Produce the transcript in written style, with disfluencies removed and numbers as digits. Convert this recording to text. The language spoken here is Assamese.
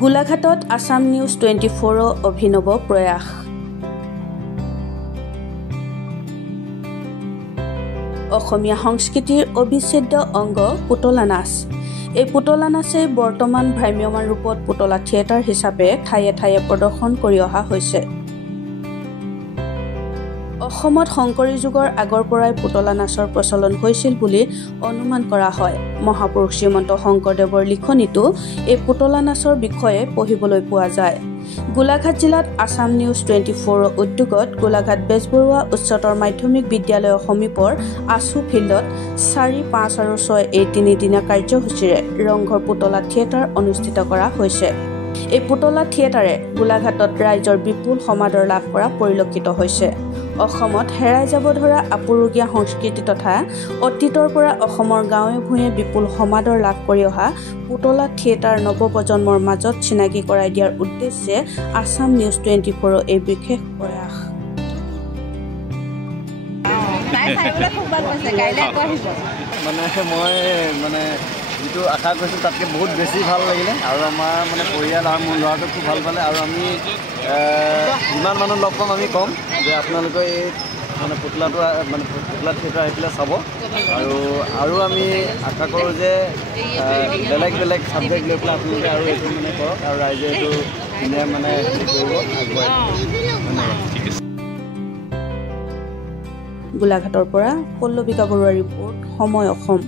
গোলাঘাটত আসাম নিউজ 24 অভিনৱ প্ৰয়াস। অসমীয়া সংস্কৃতিৰ অবিচ্ছেদ্য অংগ পুতলা নাচ। এই পুতলা নাচে বৰ্তমান ভ্ৰাম্যমান ৰূপত পুতলা থিয়েটাৰ হিচাপে ঠায়ে ঠায়ে প্ৰদৰ্শন কৰি অহা হৈছে। অসমত শংকৰী যুগৰ আগৰ পৰাই পুতলা নাচৰ প্ৰচলন হৈছিল বুলি অনুমান কৰা হয়। মহাপুৰুষ শ্ৰীমন্ত শংকৰদেৱৰ লিখনিতো এই পুতলা নাচৰ বিষয়ে পঢ়িবলৈ পোৱা যায়। গোলাঘাট জিলাত আসাম নিউজ 24 উদ্যোগত গোলাঘাট বেজবৰুৱা উচ্চতৰ মাধ্যমিক বিদ্যালয়ৰ সমীপৰ আছু ফিল্ডত 4, 5 আৰু 6 এই 3 দিনীয়া কাৰ্যসূচীৰে ৰংঘৰ পুতলা থিয়েটাৰ অনুষ্ঠিত কৰা হৈছে। এই পুতলা থিয়েটাৰে গোলাঘাটত ৰাইজৰ বিপুল সমাদৰ লাভ কৰা পৰিলক্ষিত হৈছে। অসমত হেৰাই যাব ধৰা আপুৰুগীয়া সংস্কৃতি তথা অতীতৰ পৰা অসমৰ গাঁৱে ভূঞে বিপুল সমাদৰ লাভ কৰি অহা পুতলা থিয়েটাৰ নৱপ্ৰজন্মৰ মাজত চিনাকি কৰাই দিয়াৰ উদ্দেশ্যে আসাম নিউজ 24 এই বিশেষ প্ৰয়াস। মই যিটো আশা কৰিছোঁ তাতকৈ বহুত বেছি ভাল লাগিলে আৰু আমাৰ পৰিয়াল আৰু মোৰ ল'ৰাটো খুব ভাল পালে আৰু আমি যিমান মানুহ লগ পাম আমি ক'ম যে আপোনালোকে এই পুতলাটো পুতলা থিয়েটাৰ আহি পেলাই চাব আৰু আমি আশা কৰোঁ যে বেলেগ বেলেগ ছাবজেক্ট লৈ পেলাই আপোনালোকে আৰু এইটো কৰক আৰু ৰাইজে এইটো ধুনীয়া কৰিব আগুৱাই। গোলাঘাটৰ পৰা পল্লৱিকা বৰুৱাৰ ৰিপৰ্ট, সময় অসম।